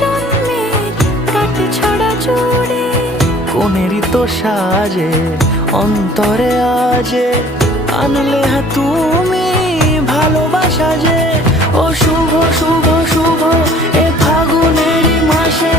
জন্মের কাট ছড়া জুড়ে। কোনেরই তো সাজে অন্তরে আজে আনলে হ্যাঁ তুমি ভালোবাসা যে। ও শুভ শুভ শুভ এ ফাগুনেরই মাসে